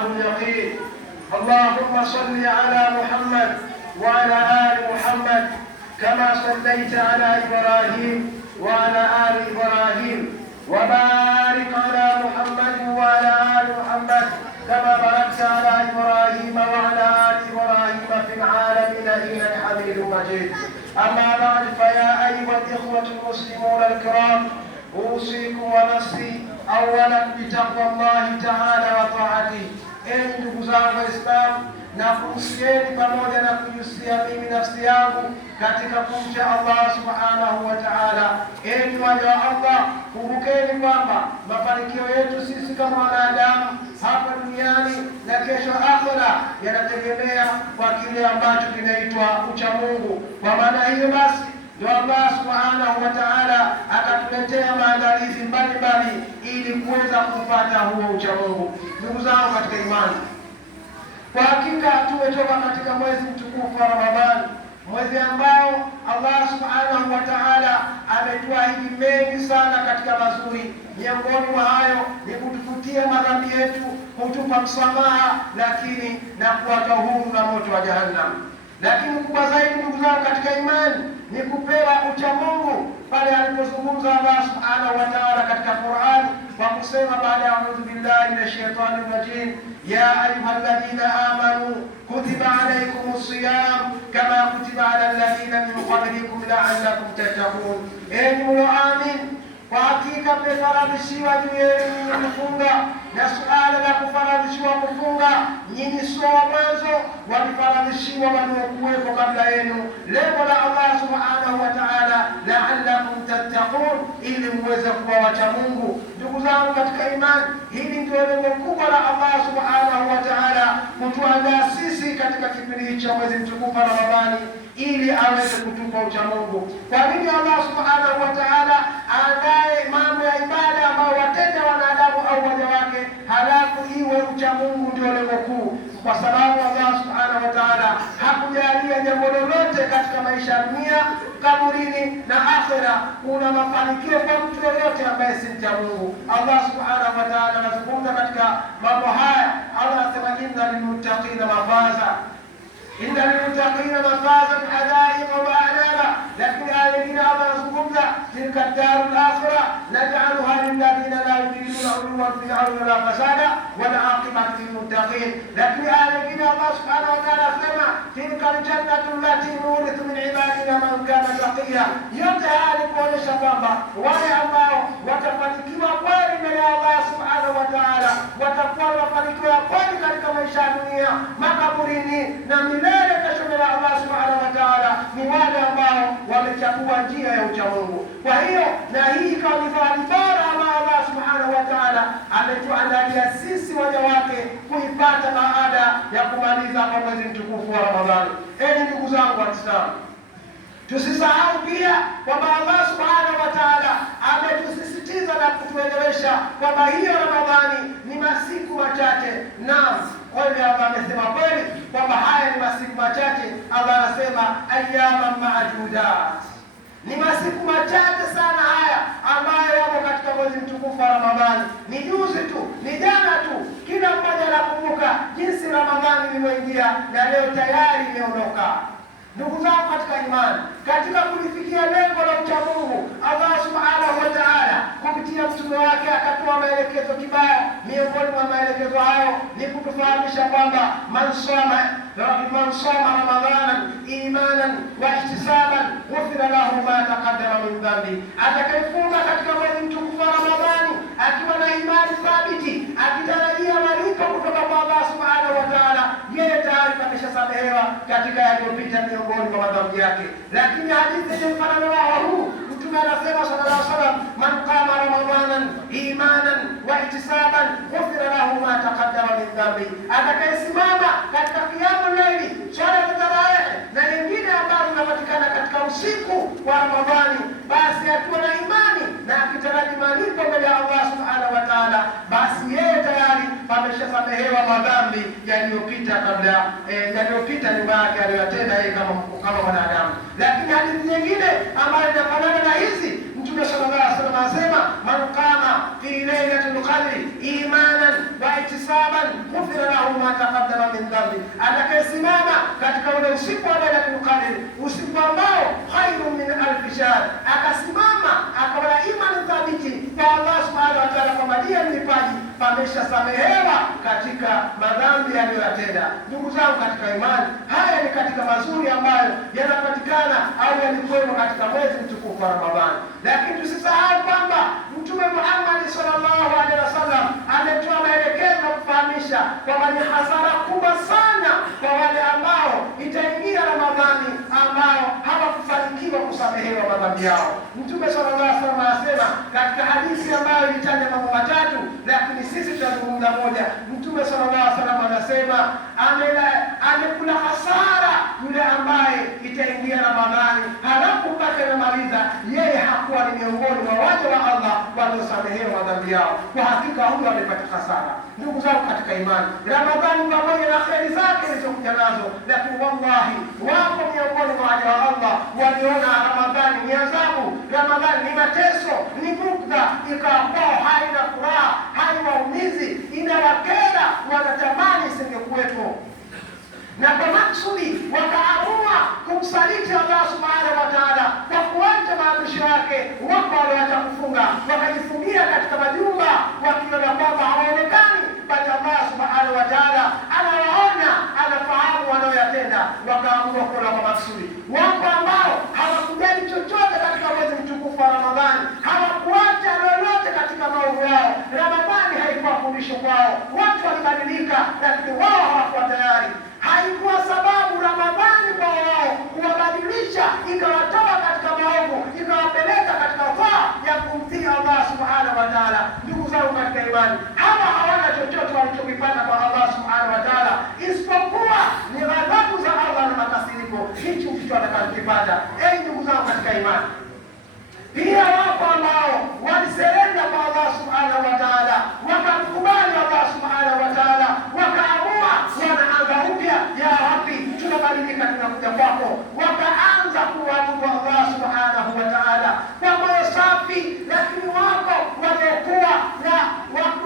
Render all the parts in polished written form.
اليقين. اللهم صل على محمد وعلى آل محمد كما صليت على إبراهيم وعلى آل إبراهيم، وبارك على محمد وعلى آل محمد كما باركت على إبراهيم وعلى آل إبراهيم في العالمين إنك حميد مجيد. أما بعد، فيا أيها الإخوة المسلمون الكرام، أوصيكم ونفسي أولا بتقوى الله تعالى وطاعته. Enyi ndugu zangu Waislamu, na kuhusieni pamoja na kujihusia mimi nafsi yangu katika kumcha Allah subhanahu wa ta'ala. Enyi waja wa Allah, kumbukeni kwamba mafanikio yetu sisi kama wanadamu hapa duniani na kesho akhera yanategemea kwa kile ambacho kinaitwa ucha Mungu. Kwa maana hiyo basi ndio Allah subhanahu wa ta'ala akatuletea maandalizi mbalimbali ili kuweza kupata huo ucha Mungu. Ndugu zangu katika imani, kwa hakika tumetoka katika mwezi mtukufu wa Ramadhani, mwezi ambao Allah subhanahu wa ta'ala ametuahidi mengi sana katika mazuri. Miongoni mwa hayo ni kutufutia madhambi yetu, kutupa msamaha, lakini na kuwatoa huru na moto wa Jahannam. Lakini kubwa zaidi, ndugu zangu katika imani, ni kupewa ucha Mungu pale alipozungumza Allah subhanahu wa ta'ala katika Qur'an kwa kusema baada ya a'udhu billahi minash shaitani rajim, ya ayyuhalladhina amanu kutiba alaykumus siyam kama kutiba ala alladhina min qablikum la'allakum tattaqun. Enyi mlioamini, kwa hakika mmefaradhishiwa juu yenu kufunga, na suala la kufaradhishiwa kufunga nyinyi sio mwanzo, walifaradhishiwa waliokuwepo kabla yenu. Lengo la Allah subhanahu wa ta'ala, la'allakum tattaqun, ili muweze kuwa wacha Mungu. Ndugu zangu katika imani, hili ndio lengo kubwa la Allah subhanahu wa ta'ala, kutuandaa sisi katika kipindi cha mwezi mtukufu wa Ramadhani ili aweze kutupa ucha Mungu. Kwa nini Allah subhanahu wa ta'ala aandae mambo ya ibada ambayo watenda wanadamu au waja wake, halafu iwe ucha Mungu ndio lengo kuu? Kwa sababu Allah subhanahu wa ta'ala hakujalia jambo lolote katika maisha ya dunia, kaburini na akhera kuna mafanikio kwa mtu yoyote ambaye si mcha Mungu. Allah subhanahu wa ta'ala anazungumza katika mambo haya. Allah anasema inna lilmuttaqina mafaza, inna lilmuttaqina mafazan hadaiqa wa a'naba. Lakini aya nyingine Allah anazungumza tilka darul akhirah naj'aluha lilladhina la yuriduna 'uluwan fil ardi wala fasada wal 'aqibatu lil muttaqin. Lakini aya nyingine Allah subhanahu wa ta'ala anasema tilka aljannatu allati nurithu min ibadina man kana taqiya. Yote haya ni kuonyesha kwamba wale ambao watafanikiwa kweli mbele ya Allah subhanahu wa ta'ala, watakuwa wafanikiwa kweli katika maisha ya dunia, makaburini na milele kesho mbele ya Allah subhanahu wa ta'ala, ni wale ambao wamechagua njia ya ucha Mungu. Kwa hiyo na hii ikawa ni zawadi bora ambayo Allah subhanahu wa ta'ala ametuandalia sisi waja wake kuipata baada ya kumaliza kwa mwezi mtukufu wa Ramadhani. Enyi ndugu zangu Waislamu, tusisahau pia kwamba Allah subhanahu wa ta'ala ametusisitiza na kutuelewesha kwamba hiyo Ramadhani ni masiku machache. Naam, kweli Allah amesema kweli kwamba haya ni masiku machache. Allah anasema ayyaman ma'dudat, ni masiku machache sana haya ambayo yapo katika mwezi mtukufu wa Ramadhani. Ni juzi tu, ni jana tu, kila mmoja anakumbuka jinsi Ramadhani ilivyoingia na leo tayari imeondoka. Ndugu zangu katika imani, katika kulifikia lengo la ucha Mungu, Allah subhanahu wa ta'ala kupitia mtume wake akatoa maelekezo kibaya. Miongoni mwa maelekezo hayo ni kutufahamisha kwamba man sama Ramadhana imanan wa ihtisaban ghufira lahu ma taqaddama min dhanbi. Atakayefunga katika mwezi mtukufu wa Ramadhani akiwa na imani thabiti, akitarajia malipo kutoka kwa Allah subhanahu wa ta'ala, yeye tayari ameshasamehewa katika yaliyopita miongoni mwa madhambi yake. Lakini hadithi yenye mfano wao huu, Mtume anasema sallallahu alaihi wasallam, man qama ramadanan imanan wa ihtisaban ghufira lahu ma taqaddama min dhanbi. Atakayesimama katika qiyamul layli, swala za tarawih na nyingine ambazo zinapatikana katika usiku wa Ramadhani, basi akiwa na imani na akitaraji malipo mbele ya Allah subhanahu wa ta'ala, basi yeye tayari ameshasamehewa madhambi yaliyopita kabla, yaliyopita nyuma yake aliyotenda yeye kama mwanadamu. Lakini hadithi nyingine ambayo inafanana na hizi, Mtume sallallahu alaihi wasallam anasema man qama fi lailatul qadri imanan wa ihtisaban ghufira katika ule usiku wa Lailatul Qadr, usiku ambao khairun min alf shahr, akasimama akawa na imani thabiti kwa Allah subhanahu wa ta'ala kwamba ndiye mlipaji, pameshasamehewa katika madhambi aliyoyatenda. Ndugu zangu katika imani, haya ni katika mazuri ambayo yanapatikana au yalikuwemo katika mwezi mtukufu wa Ramadhani. Lakini tusisahau kwamba Mtume Muhammad sallallahu alaihi wasallam ametoa maelekezo na kufahamisha kwamba ni hasara kubwa sana kwa wale ambao itaingia Ramadhani ambao hawakufanikiwa kusamehewa madhambi yao. Mtume sallallahu alaihi wasallam anasema katika hadithi ambayo ilitaja mambo matatu, lakini sisi tutazungumza moja. Mtume sallallahu alaihi wasallam anasema amekula hasara yule ambaye itaingia Ramadhani halafu mpaka inamaliza yeye hakuwa ni miongoni mwa waja wa Allah waliosamehewa madhambi yao. Kwa hakika huyo amepata hasara. Ndugu zangu katika imani, Ramadhani pamoja na kheri zake zilizokuja nazo, lakini wallahi wapo miongoni mwa waja wa Allah waliona Ramadhani ni adhabu, Ramadhani ni mateso, ni bugdha, ikawa kwao haina furaha, haina maumizi, inawakera, wanatamani isingekuwepo, na kwa maksudi wakaamua kumsaliti Allah subhanahu wa ta'ala kwa kuacha maamrisho yake. Wako walioacha kufunga wakajifungia katika majumba wakiona kwamba hawaonekani, bali Allah subhanahu wa ta'ala anawaona, anafahamu wanaoyatenda, wakaamua kula kwa maksudi. Wako ambao hawakujali chochote katika mwezi mtukufu wa Ramadhani, hawakuacha lolote katika maovu yao. Ramadhani haikuwa fundisho kwao, watu walibadilika, lakini wao hawakuwa tayari. Haikuwa sababu Ramadhani kwa wao kuwabadilisha, ikawatoa katika maovu, ikawapeleka katika taa ya kumtii Allah subhanahu wa ta'ala. Ndugu zangu katika imani, hawa hawana chochote walichokipata kwa Allah subhanahu wa ta'ala isipokuwa ni ghadhabu za Allah na makasiriko. Hicho kitu atakachokipata. Ndugu zangu katika imani, pia wapo ambao waliserenda kwa Allah subhanahu wa ta'ala, wakamkubali Allah subhanahu wa ta'ala, wakaamua wanaanza upya, ya Rabbi tunabadilika, tunakuja kwako. Wakaanza kuabudu Allah subhanahu wa ta'ala kwa moyo safi. Lakini wako waliokuwa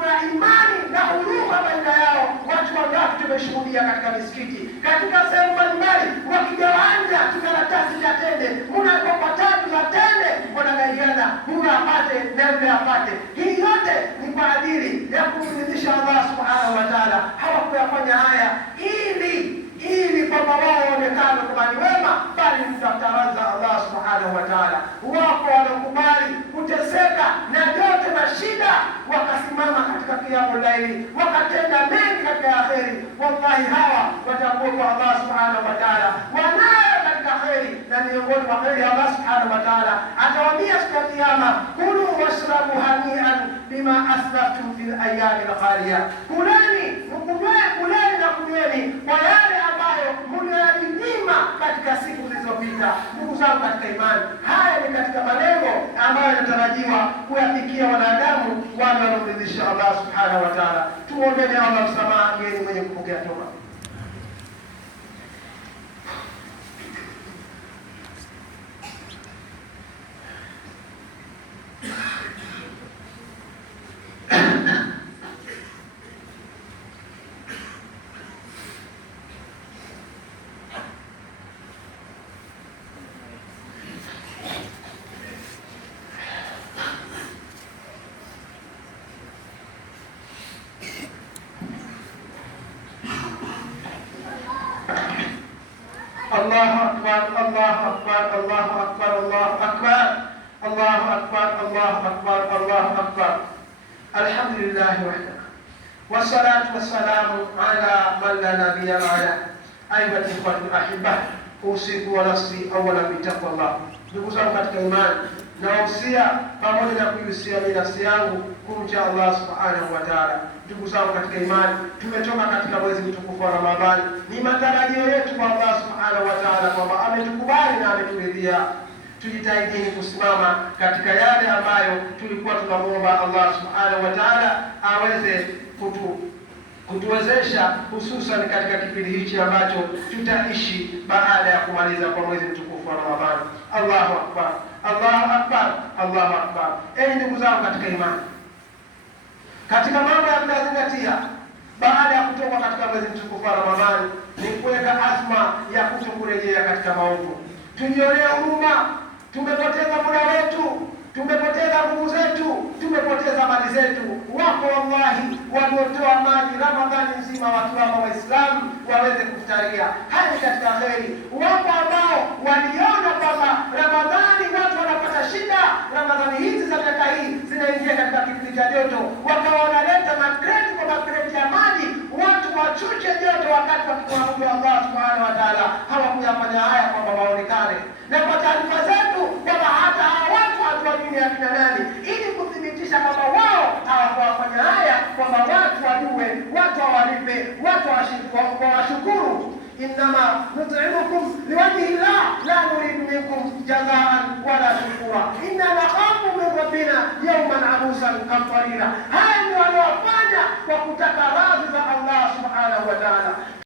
na imani na huruma baina yao. Watu wangapi tumeshuhudia katika misikiti, katika sehemu mbalimbali, wakigawanya karatasi za tende, kuna kopa tatu za tende, wanagaiana, huyu apate na yule apate. Hii yote ni kwa ajili ya kumridhisha Allah subhanahu wa ta'ala. Hawakuyafanya haya ili kwamba wao waonekane kama ni wema, bali mtamtaraza Allah subhanahu wa ta'ala. Wako wanakubali kuteseka na yote na shida, wakasimama katika qiyamul laili, wakatenda mengi katika kheri. Wallahi hawa watakuwa kwa Allah subhanahu wa ta'ala wanayo katika kheri, na miongoni mwa kheri Allah subhanahu wa ta'ala atawaambia siku ya kiyama, kulu washrabu hanian bima aslaftum fil ayami al-khaliya, kuleni na kunyweni kwa yale ambayo mliyajinyima katika siku zilizopita. Ndugu zangu katika imani, haya ni katika malengo ambayo yanatarajiwa kuyafikia wanadamu wale wanaomridhisha Allah subhanahu wa ta'ala. Tuombeeni Allah msamaha, yeye mwenye kupokea toba. الله أكبر الله أكبر الله أكبر الله أكبر الله أكبر الله أكبر الله أكبر. الحمد لله وحده والصلاة والسلام على من لا نبي بعده. أيها الإخوة الأحبة، أوصيكم ونفسي أولا بتقوى الله. Ndugu zangu katika imani, nawahusia pamoja na kuihusia nafsi yangu kumcha Allah subhanahu wa ta'ala. Ndugu zangu katika imani, tumetoka katika mwezi mtukufu wa Ramadhani. Ni matarajio yetu kwa Allah subhanahu wa ta'ala kwamba ametukubali na ameturidhia. Tujitahidini kusimama katika yale ambayo tulikuwa tunamuomba Allah subhanahu wa ta'ala aweze kutuwezesha, hususan katika kipindi hichi ambacho tutaishi baada ya kumaliza kwa mwezi mtukufu wa Ramadhani. Allahu akbar, Allahu akbar, Allahu akbar. Ndugu zangu katika imani, katika mambo ya kuzingatia baada ya kutoka katika mwezi mtukufu wa Ramadhani ni kuweka azma ya kutokurejea katika maovu. Tujionee huruma. Tumepoteza muda wetu, tumepoteza nguvu zetu, tumepoteza mali zetu. Wako wallahi waliotoa maji Ramadhani nzima watu hapa Waislamu waweze kufutaria. Haya ni katika kheri. Wako ambao waliona kwamba Ramadhani watu wanapata shida, Ramadhani hizi za miaka hii zinaingia katika kipindi cha joto, wakawa wanaleta makreti kwa makreti ya maji watu wachuche joto wakati wakimwabudu Allah subhanahu wa ta'ala. Hawakuyafanya haya kwamba waonekane, na kwa taarifa zetu kwamba hata hawa watu hatuwajui akina nani, ili kuthibitisha kwamba wao hawakuwafanya haya kwamba watu wajue, watu wawalipe, watu wawashukuru. Innama nut'imukum liwajhi llah la nuridu minkum jazaan wala shukura inna nakhafu min rabbina yawman abusan kamtarira. Haya ndio waliofanya kwa kutaka radhi za Allah subhanahu wa ta'ala.